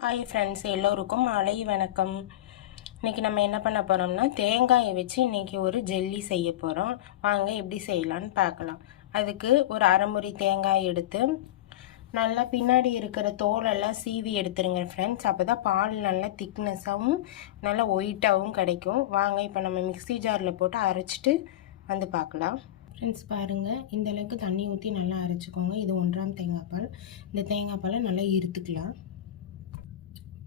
Hi friends எல்லோருக்கும் மாலை வணக்கம். இன்றைக்கி நம்ம என்ன பண்ண போகிறோம்னா தேங்காயை வச்சு இன்றைக்கி ஒரு ஜெல்லி செய்ய போகிறோம் வாங்க எப்படி செய்யலான்னு பார்க்கலாம். அதுக்கு ஒரு அரைமுறி தேங்காய் எடுத்து நல்லா பின்னாடி இருக்கிற தோலெல்லாம் சீவி எடுத்துருங்க ஃப்ரெண்ட்ஸ் அப்போ தான் பால் நல்லா திக்னஸாகவும் நல்லா ஒயிட்டாகவும் கிடைக்கும். வாங்க இப்போ நம்ம மிக்ஸி ஜாரில் போட்டு அரைச்சிட்டு வந்து பார்க்கலாம். ஃப்ரெண்ட்ஸ் பாருங்கள் இந்த அளவுக்கு தண்ணி ஊற்றி நல்லா அரைச்சிக்கோங்க. இது ஒன்றாம் தேங்காய் பால். இந்த தேங்காய் பாலை நல்லா இருத்துக்கலாம்.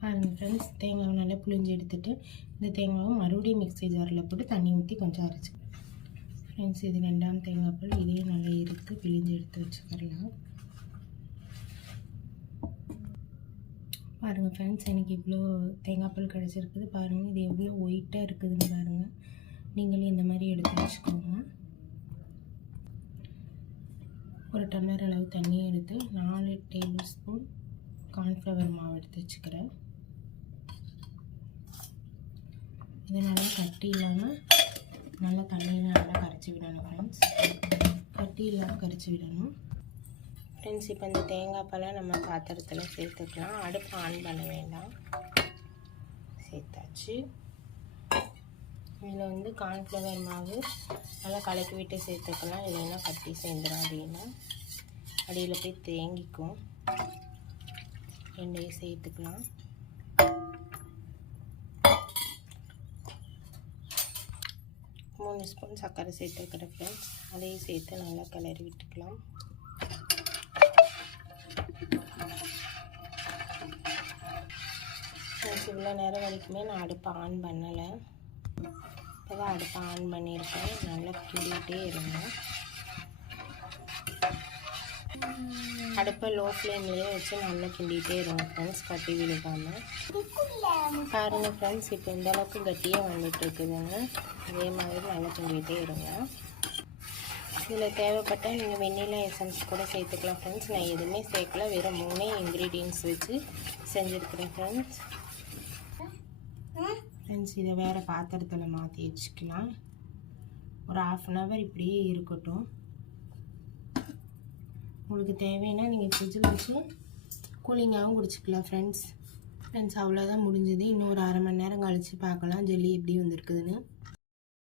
பாருங்கள் ஃப்ரெண்ட்ஸ் தேங்காவை நல்லா புளிஞ்சு எடுத்துகிட்டு இந்த தேங்காவை மறுபடியும் மிக்ஸி ஜாரில் போட்டு தண்ணி ஊற்றி கொஞ்சம் அரைச்சி ஃப்ரெண்ட்ஸ் இது ரெண்டாம் தேங்காய் பால். இதையும் நல்லா இருத்து பிழிஞ்சு எடுத்து வச்சுக்கலாம் பாருங்கள் ஃப்ரெண்ட்ஸ் எனக்கு இவ்வளோ தேங்காய் பால் கிடச்சிருக்குது. பாருங்கள் இது எவ்வளோ ஒயிட்டாக இருக்குதுன்னு பாருங்கள் நீங்களும் இந்த மாதிரி எடுத்து வச்சுக்கோங்க ஒரு டம்ளர் அளவு தண்ணியை எடுத்து நாலு டேபிள் ஸ்பூன் கார்ன்ஃப்ளவர் மாவு எடுத்து வச்சுக்கிறேன். இதை நல்லா கட்டி இல்லாமல் நல்லா தண்ணியில் நல்லா கரைச்சி விடணும் ஃப்ரெண்ட்ஸ் கட்டி இல்லாமல் கரைச்சி விடணும். ஃப்ரெண்ட்ஸ் இப்போ இந்த தேங்காய் பழம் நம்ம பாத்திரத்தில் சேர்த்துக்கலாம். அடுப்பு ஆன் பண்ண வேண்டாம். சேர்த்தாச்சு. இதில் வந்து கார்ன்ஃப்ளவர் மாவு நல்லா கலக்கி விட்டு சேர்த்துக்கலாம். இல்லைன்னா கட்டி சேர்ந்துடும் அப்படின்னா அடியில் போய் தேங்கிக்கும். ரெண்டையும் சேர்த்துக்கலாம். மூணு ஸ்பூன் சர்க்கரை சேர்த்துருக்குறேன் ஃப்ரெண்ட்ஸ் அதையும் சேர்த்து நல்லா கிளறி விட்டுக்கலாம். இவ்வளோ நேரம் வரைக்குமே நான் அடுப்பை ஆன் பண்ணலை. இப்போ தான் அடுப்பை ஆன் பண்ணியிருக்கேன். நல்லா கிண்டிகிட்டே இருந்தேன் அடுப்பை லோ ஃப்ளேம்லேயே வச்சு நல்லா கிண்டிகிட்டே இருங்க ஃப்ரெண்ட்ஸ் கட்டி விழுகாமல் பாருங்கள் ஃப்ரெண்ட்ஸ் இப்போ இந்த அளவுக்கு கட்டியாக வந்துட்டு இருக்குதுங்க. அதே மாதிரி நல்லா கிண்டிகிட்டே இருங்க. இதில் தேவைப்பட்டால் நீங்கள் வெண்ணிலா எசன்ஸ் கூட சேர்த்துக்கலாம் ஃப்ரெண்ட்ஸ் நான் எதுவுமே சேர்க்கல. வெறும் மூணே இன்க்ரீடியன்ஸ் வச்சு செஞ்சுருக்குறேன் ஃப்ரெண்ட்ஸ் ஃப்ரெண்ட்ஸ் இதை வேறு பாத்திரத்தில் மாற்றி வச்சுக்கலாம். ஒரு ஆஃப் அன் ஹவர் இப்படியே இருக்கட்டும். உங்களுக்கு தேவைன்னா நீங்கள் ஃப்ரிட்ஜில் வச்சு கூலிங்காகவும் குடிச்சிக்கலாம் ஃப்ரெண்ட்ஸ் ஃப்ரெண்ட்ஸ் அவ்வளோதான் முடிஞ்சது. இன்னும் ஒரு அரை மணி நேரம் கழித்து பார்க்கலாம். ஜெல்லி எப்படி வந்திருக்குதுன்னு.